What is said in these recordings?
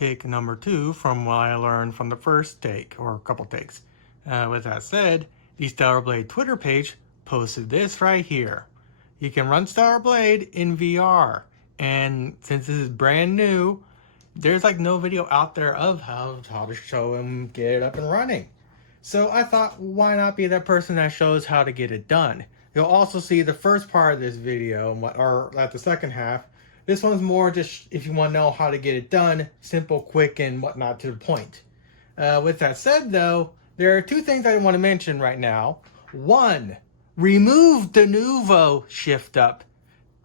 take number 2 from what I learned from the first take, or a couple takes. With that said, the Stellar Blade Twitter page posted this right here. You can run Stellar Blade in VR, and since this is brand new, there's like no video out there of how to show and get it up and running. So I thought, why not be that person that shows how to get it done? You'll also see the first part of this video, or at the second half. This one's more just if you want to know how to get it done, simple, quick, and whatnot, to the point. With that said, though, there are 2 things I want to mention right now. 1, remove Denuvo shift up.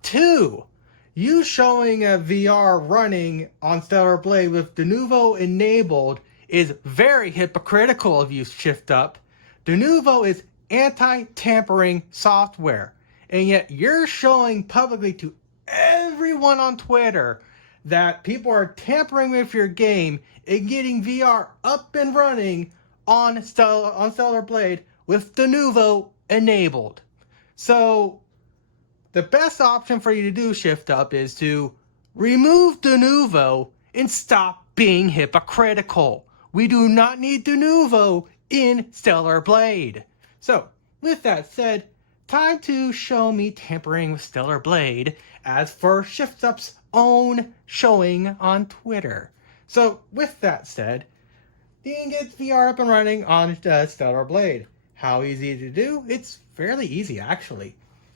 2, you showing a VR running on Stellar Blade with Denuvo enabled is very hypocritical of you, shift up. Denuvo is anti-tampering software, and yet you're showing publicly to everyone on Twitter that people are tampering with your game and getting VR up and running on Stellar Blade with Denuvo enabled. So the best option for you to do, shift up, is to remove Denuvo and stop being hypocritical. We do not need Denuvo in Stellar Blade. So with that said, time to show me tampering with Stellar Blade as for Shift Up's own showing on Twitter. So with that said, you can get VR up and running on Stellar Blade. How easy to do? It's fairly easy, actually.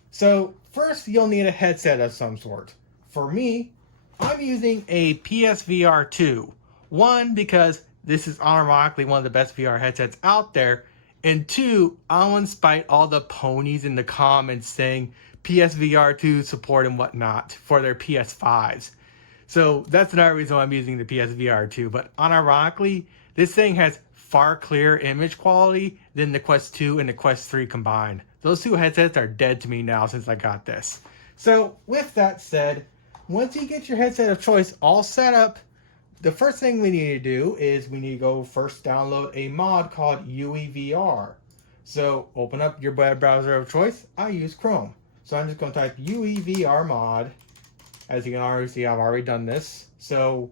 So first, you'll need a headset of some sort. For me, I'm using a PSVR 2. 1, because this is unironically one of the best VR headsets out there. And 2, I want to spite all the ponies in the comments saying PSVR 2 support and whatnot for their PS5s. So that's another reason why I'm using the PSVR 2. But unironically, this thing has far clearer image quality than the Quest 2 and the Quest 3 combined. Those 2 headsets are dead to me now since I got this. So with that said, once you get your headset of choice all set up, the first thing we need to do is we need to go first download a mod called UEVR. So open up your web browser of choice. I use Chrome. So I'm just going to type UEVR mod. As you can already see, I've already done this. So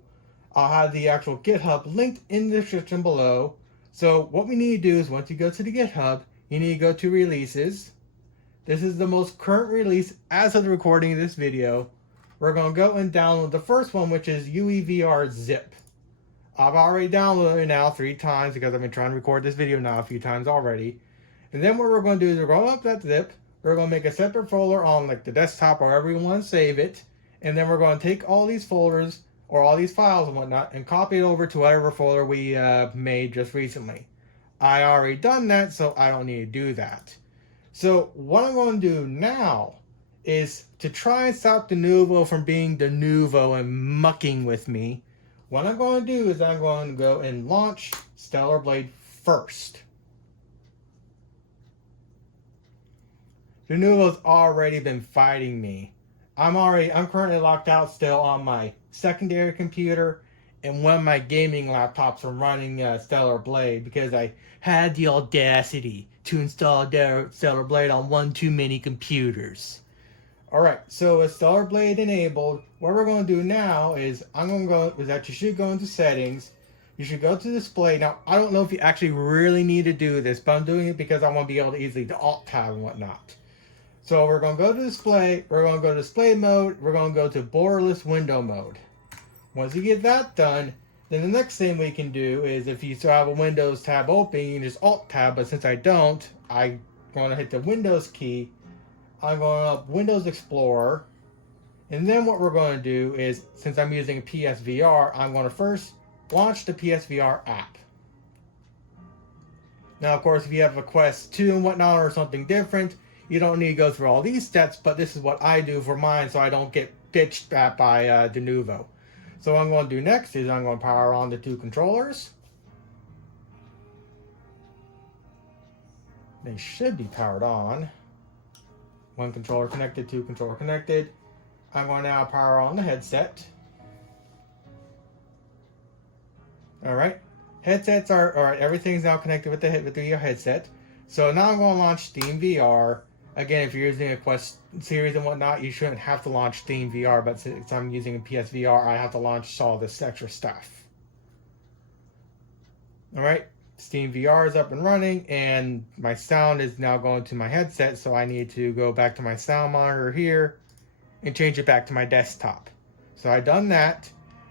I'll have the actual GitHub linked in the description below. So what we need to do is once you go to the GitHub, you need to go to releases. This is the most current release as of the recording of this video. We're going to go and download the first one, which is UEVR zip. I've already downloaded it now 3 times because I've been trying to record this video now a few times already. And then what we're going to do is we're going to up that zip. We're going to make a separate folder on like the desktop or wherever you want to save it. And then we're going to take all these folders or all these files and whatnot and copy it over to whatever folder we made just recently. I already done that, so I don't need to do that. So what I'm going to do now is to try and stop Denuvo from being Denuvo and mucking with me. What I'm going to do is I'm going to go and launch Stellar Blade first. Denuvo's already been fighting me. I'm currently locked out still on my secondary computer and one of my gaming laptops from running Stellar Blade because I had the audacity to install Stellar Blade on one too many computers. Alright, so with Stellar Blade enabled, what we're going to do now is you should go into settings. You should go to display. Now, I don't know if you actually really need to do this, but I'm doing it because I want to be able to easily alt-tab and whatnot. So we're going to go to display, we're going to go to display mode, we're going to go to borderless window mode. Once you get that done, then the next thing we can do is if you still have a Windows tab open, you can just alt-tab, but since I don't, I'm going to hit the Windows key. I'm going to up Windows Explorer, and then what we're going to do is, since I'm using a PSVR, I'm going to first launch the PSVR app. Now, of course, if you have a Quest 2 and whatnot or something different, you don't need to go through all these steps, but this is what I do for mine so I don't get ditched by Denuvo. So what I'm going to do next is I'm going to power on the 2 controllers. They should be powered on. 1 controller connected, 2 controller connected. I'm going to now power on the headset. Alright. Headsets are, alright, everything's now connected with your headset. So now I'm going to launch Steam VR. Again, if you're using a Quest series and whatnot, you shouldn't have to launch Steam VR, but since I'm using a PSVR, I have to launch all this extra stuff. All right, Steam VR is up and running, and my sound is now going to my headset, so I need to go back to my sound monitor here and change it back to my desktop. So I've done that.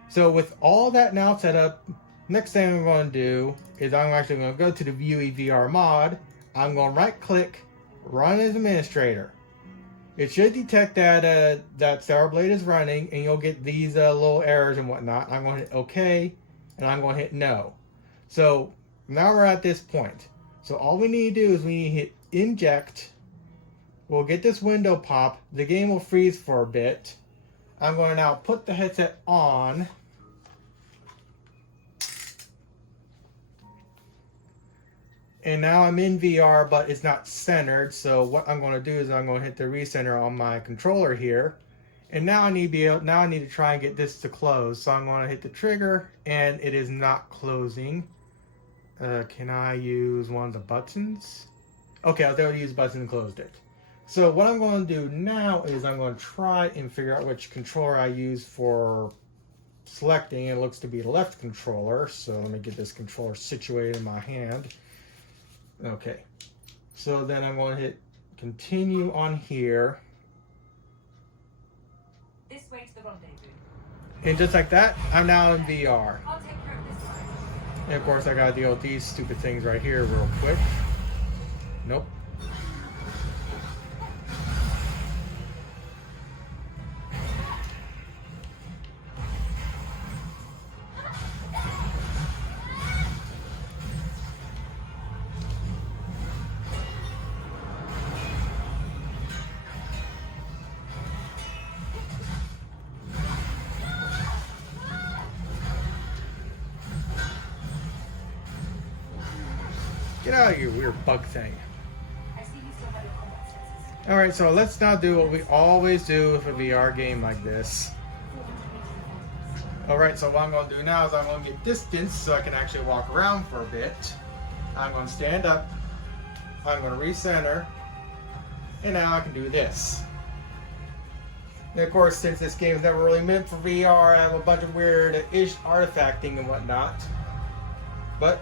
So with all that now set up, next thing I'm going to do is I'm actually going to go to the UEVR mod. I'm going to right click, run as administrator. It should detect that that Stellar Blade is running, and you'll get these little errors and whatnot. I'm going to hit OK, and I'm going to hit no. So now we're at this point. So all we need to do is we need to hit inject. We'll get this window pop. The game will freeze for a bit. I'm going to now put the headset on. And now I'm in VR, but it's not centered. So what I'm going to do is I'm going to hit the recenter on my controller here. And now I need to try and get this to close. So I'm going to hit the trigger, and it is not closing. Can I use one of the buttons? Okay, I was able to use the button and closed it. So what I'm going to do now is I'm going to try and figure out which controller I use for selecting. It looks to be the left controller. So let me get this controller situated in my hand. Okay, so then I'm going to hit continue on here. This way to the rendezvous. And just like that, I'm now in VR. I'll take care of this side. And of course I gotta deal with these stupid things right here real quick. Nope. Get out of here, weird bug thing. I see you still have your combat senses. Alright, so let's now do what we always do with a VR game like this. Alright, so what I'm going to do now is I'm going to get distance so I can actually walk around for a bit. I'm going to stand up. I'm going to recenter. And now I can do this. And of course, since this game is never really meant for VR, I have a bunch of weird-ish artifacting and whatnot. But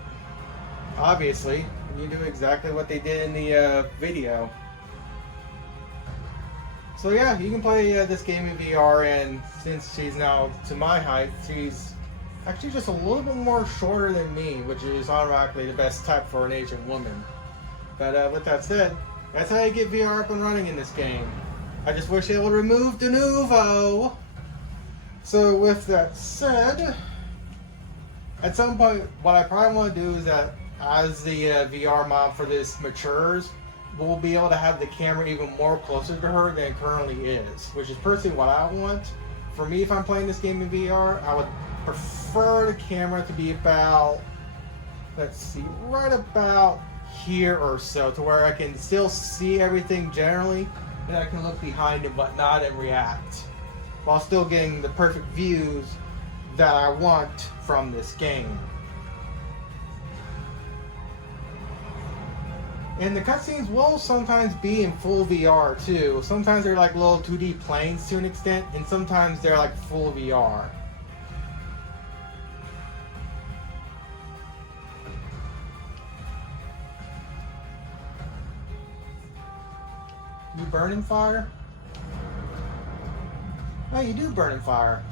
obviously, you do exactly what they did in the video. So yeah, you can play this game in VR, and since she's now to my height, she's actually just a little bit more shorter than me, which is automatically the best type for an Asian woman. But with that said, that's how you get VR up and running in this game. I just wish they would remove Denuvo. So with that said, at some point, what I probably want to do is that as the VR mod for this matures, we'll be able to have the camera even more closer to her than it currently is, which is personally what I want. For me, if I'm playing this game in VR, I would prefer the camera to be about, let's see, right about here or so, to where I can still see everything generally, and I can look behind and whatnot and react, while still getting the perfect views that I want from this game. And the cutscenes will sometimes be in full VR too. Sometimes they're like little 2D planes to an extent, and sometimes they're like full VR. You burn in fire? Oh, you do burn in fire.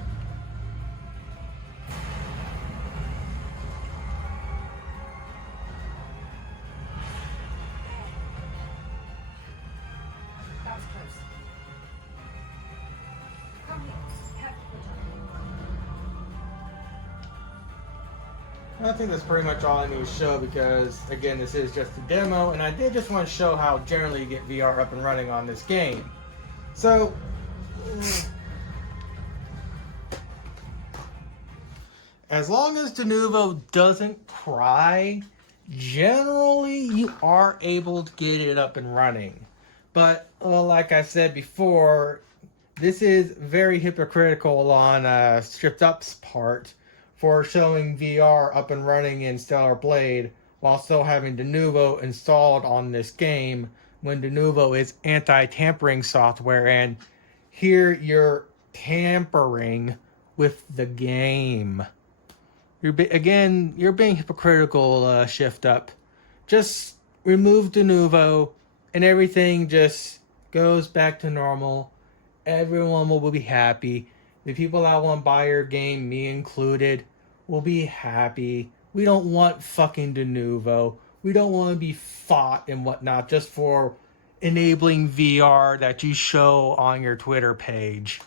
That was close. Come here. Careful. I think that's pretty much all I need to show, because again, this is just a demo, and I did just want to show how generally you get VR up and running on this game. So as long as Denuvo doesn't cry, generally you are able to get it up and running. But like I said before, this is very hypocritical on Stripped Up's part for showing VR up and running in Stellar Blade while still having Denuvo installed on this game, when Denuvo is anti-tampering software, and here you're tampering with the game. You're being hypocritical, Shift Up. Just remove Denuvo, and everything just goes back to normal. Everyone will be happy. The people that want to buy your game, me included, will be happy. We don't want fucking Denuvo. We don't want to be fought and whatnot just for enabling VR that you show on your Twitter page.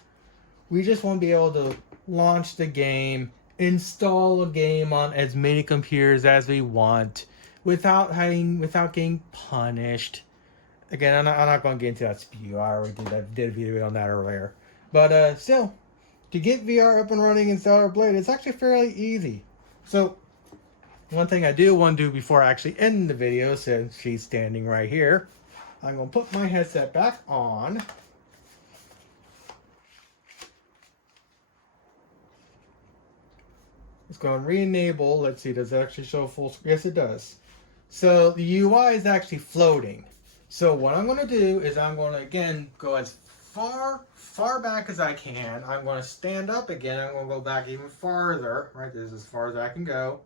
We just want to be able to launch the game, install a game on as many computers as we want, without getting punished. Again, I'm not going to get into that spew. I already did a video on that earlier. But still, to get VR up and running in Stellar Blade, it's actually fairly easy. So, one thing I do want to do before I actually end the video, since she's standing right here, I'm going to put my headset back on. It's going to re-enable. Let's see, does it actually show full screen? Yes, it does. So the UI is actually floating. So what I'm going to do is I'm going to, again, go as far back as I can. I'm going to stand up again. I'm going to go back even farther. Right, this is as far as I can go.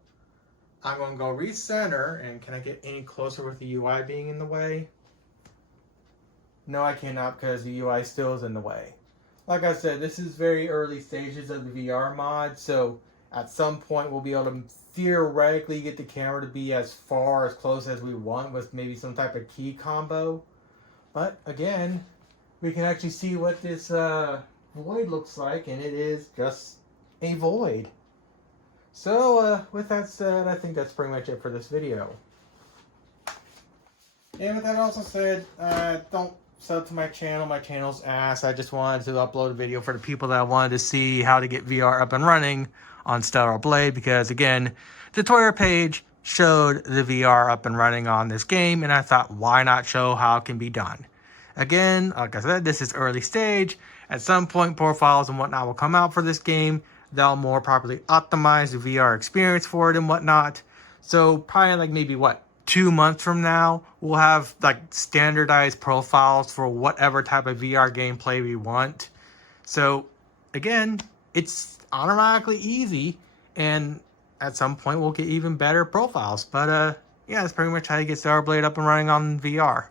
I'm going to go recenter. And can I get any closer with the UI being in the way? No, I cannot, because the UI still is in the way. Like I said, this is very early stages of the VR mod, so at some point we'll be able to theoretically get the camera to be as close as we want with maybe some type of key combo. But again, we can actually see what this void looks like, and it is just a void. So with that said, I think that's pretty much it for this video. And with that also said, don't sub to my channel. My channel's ass. I just wanted to upload a video for the people that wanted to see how to get VR up and running on Stellar Blade, because again, the Twitter page showed the VR up and running on this game, and I thought, why not show how it can be done? Again, like I said, this is early stage. At some point, profiles and whatnot will come out for this game. They'll more properly optimize the VR experience for it and whatnot. So probably like maybe 2 months from now, we'll have like standardized profiles for whatever type of VR gameplay we want. So again, it's automatically easy, and at some point we'll get even better profiles. But yeah, that's pretty much how you get Stellar Blade up and running on VR.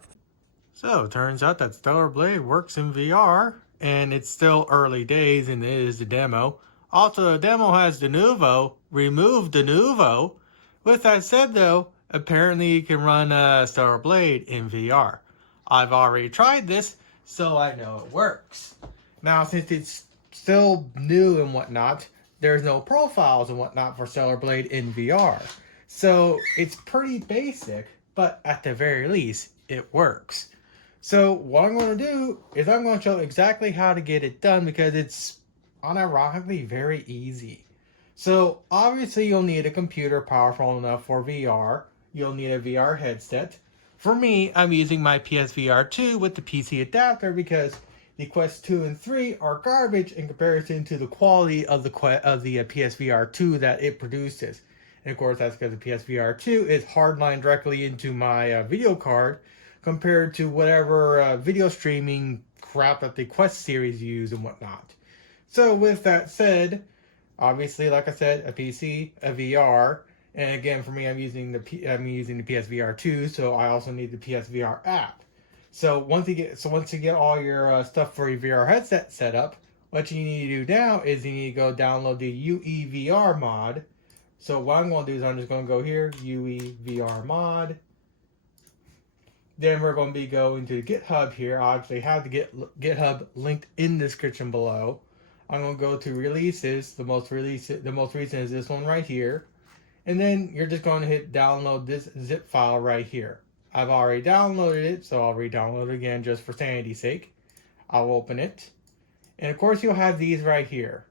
So it turns out that Stellar Blade works in VR, and it's still early days, and it is the demo. Also, the demo has Denuvo. Remove Denuvo. With that said, though, apparently you can run Stellar Blade in VR. I've already tried this, so I know it works. Now, since it's still new and whatnot, there's no profiles and whatnot for Stellar Blade in VR. So it's pretty basic, but at the very least, it works. So what I'm going to do is I'm going to show exactly how to get it done, because it's unironically very easy. So obviously you'll need a computer powerful enough for VR. You'll need a VR headset. For me, I'm using my PSVR 2 with the PC adapter, because the Quest 2 and 3 are garbage in comparison to the quality of the PSVR 2 that it produces. And of course, that's because the PSVR 2 is hardlined directly into my video card, compared to whatever video streaming crap that the Quest series use and whatnot. So with that said, obviously, like I said, a PC, a VR, and again, for me, I'm using the PSVR 2, so I also need the PSVR app. So once you get all your stuff for your VR headset set up, what you need to do now is you need to go download the UEVR mod. So what I'm going to do is I'm just going to go here, UEVR mod. Then we're going to be going to GitHub here. I actually have the GitHub linked in the description below. I'm going to go to releases. The most recent is this one right here. And then you're just going to hit download this zip file right here. I've already downloaded it, so I'll re-download it again just for sanity's sake. I'll open it. And of course, you'll have these right here.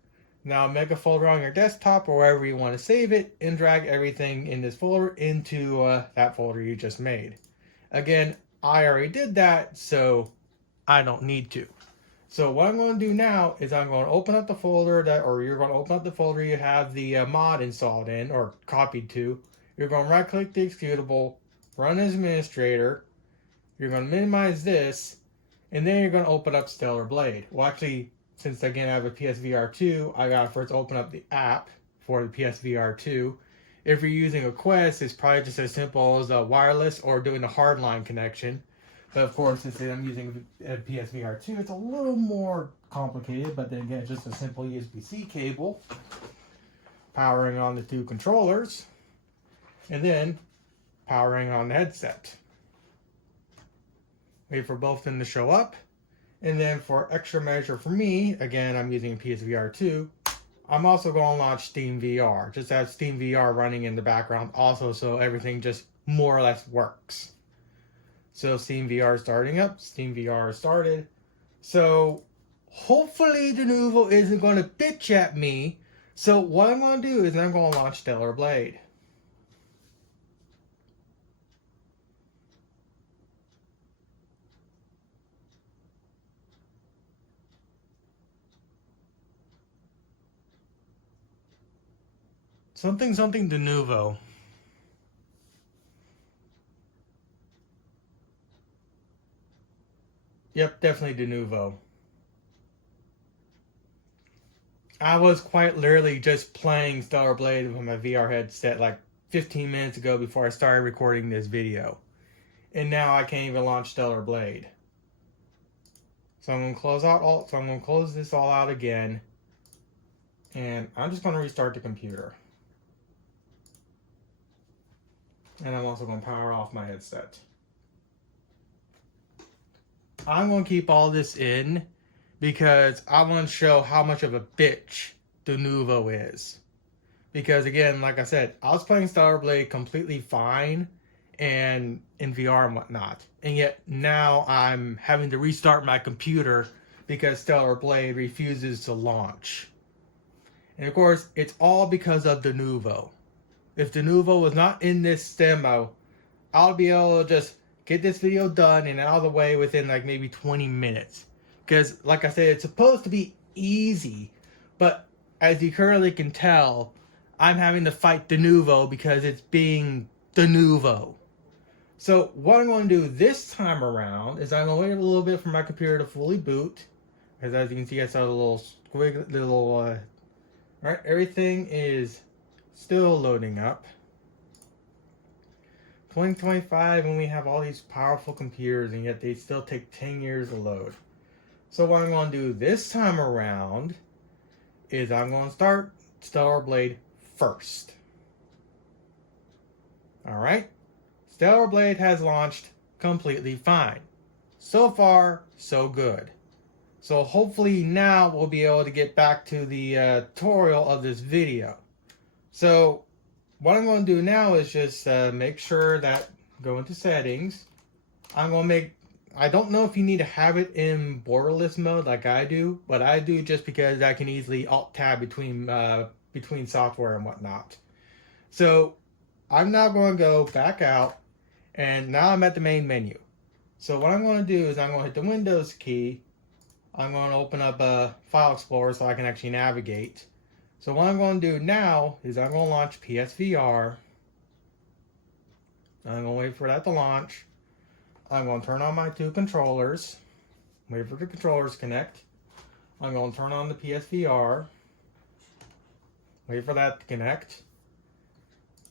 Now make a folder on your desktop or wherever you want to save it, and drag everything in this folder into that folder you just made. Again, I already did that, so I don't need to. So what I'm going to do now is I'm going to open up the folder you're going to open up the folder you have the mod installed in or copied to. You're going to right click the executable, run as administrator. You're going to minimize this, and then you're going to open up Stellar Blade. Well, actually, since again I have a PSVR 2, I got to first open up the app for the PSVR 2. If you're using a Quest, it's probably just as simple as a wireless or doing a hardline connection. But of course, since I'm using a PSVR 2, it's a little more complicated. But then again, it's just a simple USB-C cable powering on the two controllers, and then powering on the headset. Wait for both of them to show up. And then for extra measure for me, again, I'm using PSVR 2. I'm also going to launch Steam VR. Just have Steam VR running in the background also, so everything just more or less works. So Steam VR is starting up. Steam VR started. So hopefully Denuvo isn't going to bitch at me. So what I'm going to do is I'm going to launch Stellar Blade. Something Denuvo. Yep, definitely Denuvo. I was quite literally just playing Stellar Blade with my VR headset like 15 minutes ago before I started recording this video. And now I can't even launch Stellar Blade. So I'm gonna close this all out again. And I'm just gonna restart the computer. And I'm also gonna power off my headset. I'm gonna keep all this in because I want to show how much of a bitch Denuvo is. Because again, like I said, I was playing Stellar Blade completely fine and in VR and whatnot. And yet now I'm having to restart my computer because Stellar Blade refuses to launch. And of course, it's all because of Denuvo. If Denuvo was not in this demo, I'll be able to just get this video done and out of the way within like maybe 20 minutes. Because, like I said, it's supposed to be easy. But as you currently can tell, I'm having to fight Denuvo because it's being Denuvo. So what I'm going to do this time around is I'm going to wait a little bit for my computer to fully boot. Because as you can see, I saw the little squiggle, Alright, everything is still loading up. 2025 and we have all these powerful computers and yet they still take 10 years to load. So what I'm going to do this time around is I'm going to start Stellar Blade first. Alright, Stellar Blade has launched completely fine. So far, so good. So hopefully now we'll be able to get back to the tutorial of this video. So what I'm going to do now is just make sure that go into settings. I don't know if you need to have it in borderless mode like I do, but I do just because I can easily alt tab between software and whatnot. So I'm now going to go back out and now I'm at the main menu. So what I'm going to do is I'm going to hit the Windows key. I'm going to open up a File Explorer so I can actually navigate. So what I'm going to do now is I'm going to launch PSVR. I'm going to wait for that to launch. I'm going to turn on my two controllers. Wait for the controllers to connect. I'm going to turn on the PSVR. Wait for that to connect.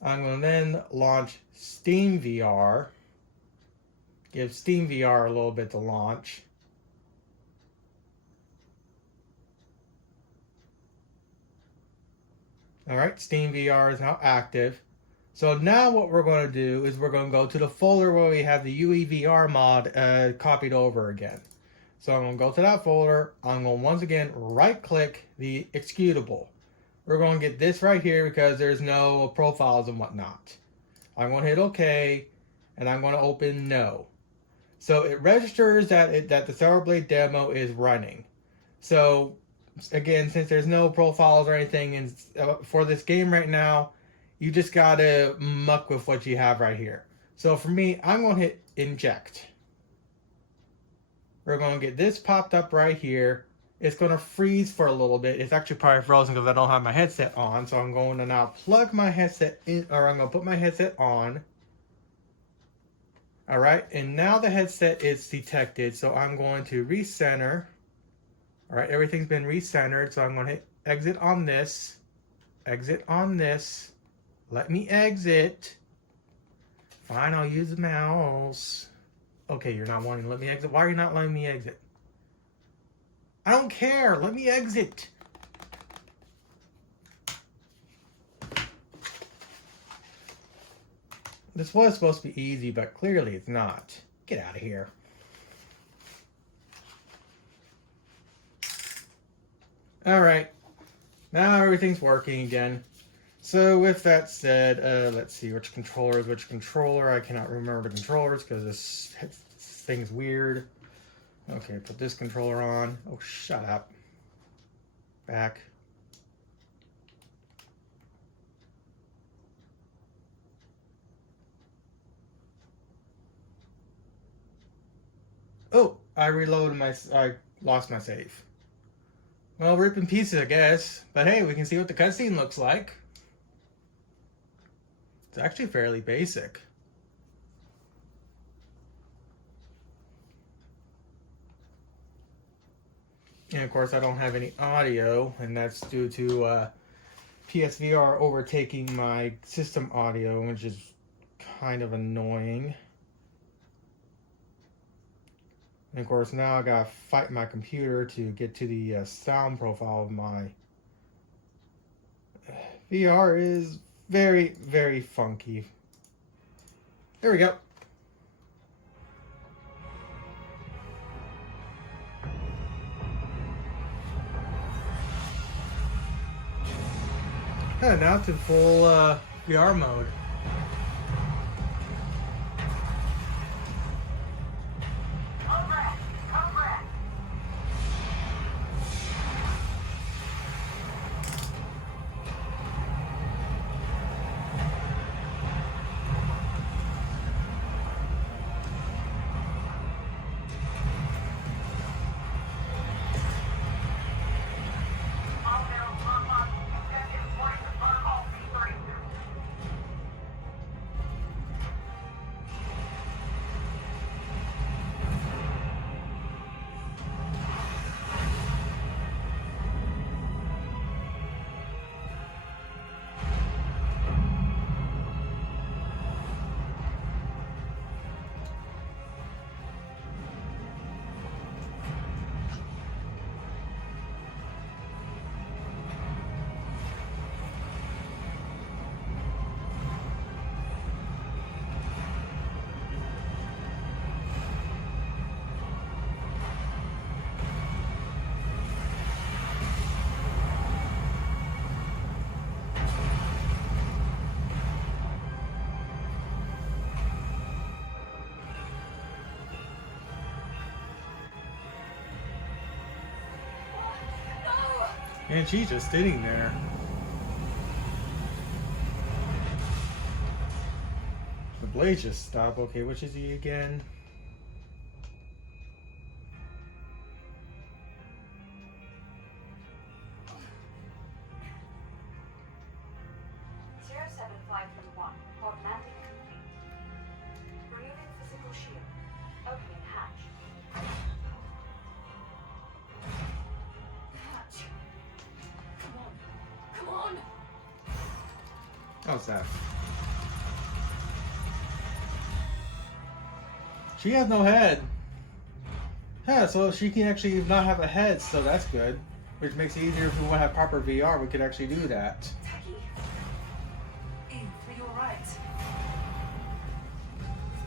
I'm going to then launch Steam VR. Give Steam VR a little bit to launch. Alright, Steam VR is now active. So now what we're going to do is we're going to go to the folder where we have the UEVR mod copied over again. So I'm going to go to that folder. I'm going to once again right click the executable. We're going to get this right here because there's no profiles and whatnot. I'm going to hit OK and I'm going to open no. So it registers that the Stellar Blade demo is running. So again, since there's no profiles or anything for this game right now, you just gotta muck with what you have right here. So for me, I'm going to hit inject. We're going to get this popped up right here. It's going to freeze for a little bit. It's actually probably frozen because I don't have my headset on. So I'm going to now plug my headset in, or I'm going to put my headset on. All right, and now the headset is detected. So I'm going to recenter. All right, everything's been recentered. So I'm going to hit exit on this. exit on this. Let me exit. Fine, I'll use the mouse. Okay, you're not wanting to let me exit. Why are you not letting me exit? I don't care. Let me exit. This was supposed to be easy, but clearly it's not. Get out of here. All right. Now everything's working again. So with that said, let's see which controller is which controller. I cannot remember the controllers because this thing's weird. Okay, put this controller on. Oh, shut up. Back. Oh, I lost my save. Well, rip in pieces, I guess. But hey, we can see what the cutscene looks like. It's actually fairly basic. And of course, I don't have any audio, and that's due to PSVR overtaking my system audio, which is kind of annoying. And of course, now I gotta fight my computer to get to the sound profile of my VR is very, very funky. There we go. Yeah, now it's in full VR mode. And she's just sitting there. The blade just stopped. Okay, which is he again? Automatic complete. Removing physical shield. Opening hatch. Hatch. Come on. How's that? She has no head. Yeah, so she can actually not have a head, so that's good. Which makes it easier if we want to have proper VR, we could actually do that. Taki. Eve, are you alright? This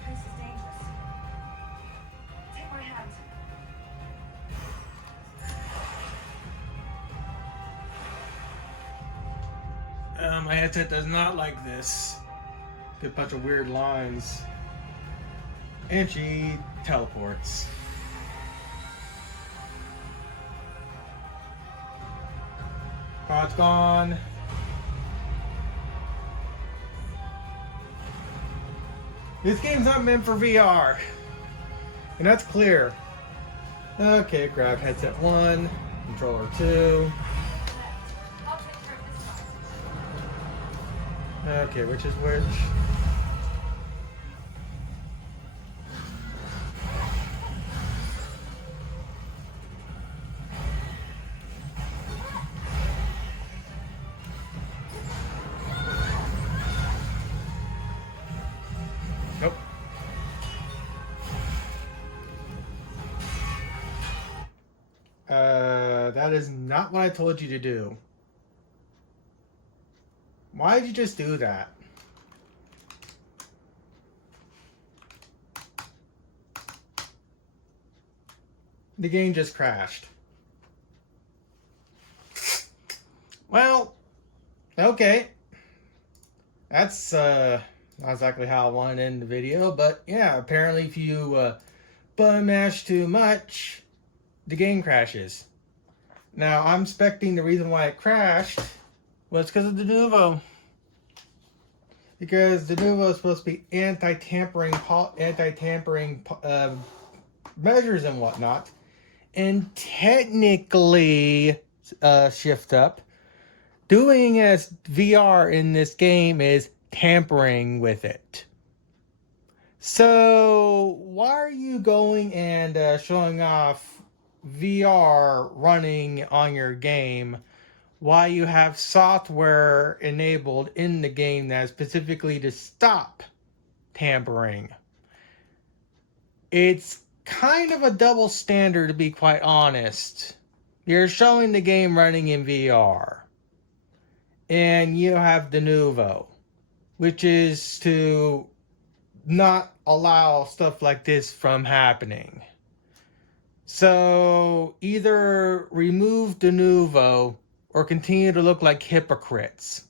place is dangerous. Take my hand. My headset does not like this. Get a bunch of weird lines. And she teleports. Pod's gone. This game's not meant for VR. And that's clear. Okay, grab headset 1, controller 2. I'll take care of this part. Okay, which is which? not what I told you to do. Why did you just do that? The game just crashed. Well, okay. That's not exactly how I wanted to end the video, but yeah, apparently if you button mash too much, the game crashes. Now, I'm expecting the reason why it crashed was because of Denuvo. Because Denuvo is supposed to be anti-tampering measures and whatnot. And technically, shift up, doing as VR in this game is tampering with it. So why are you going and showing off VR running on your game while you have software enabled in the game that is specifically to stop tampering? It's kind of a double standard, to be quite honest. You're showing the game running in VR, and you have Denuvo, which is to not allow stuff like this from happening. So either remove Denuvo or continue to look like hypocrites.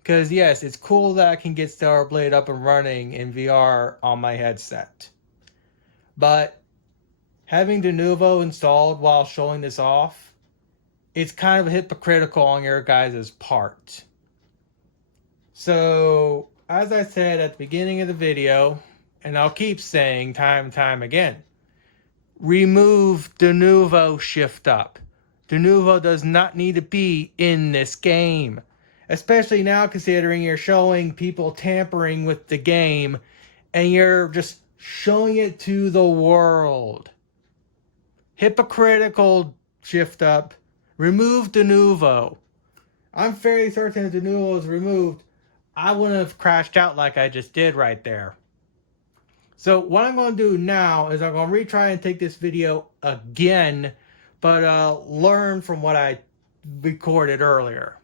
Because yes, it's cool that I can get Stellar Blade up and running in VR on my headset. But having Denuvo installed while showing this off, it's kind of hypocritical on your guys' part. So, as I said at the beginning of the video, and I'll keep saying time and time again, remove Denuvo shift up. Denuvo does not need to be in this game. Especially now considering you're showing people tampering with the game and you're just showing it to the world. Hypocritical shift up. Remove Denuvo. I'm fairly certain if Denuvo was removed, I wouldn't have crashed out like I just did right there. So what I'm going to do now is I'm going to retry and take this video again, but learn from what I recorded earlier.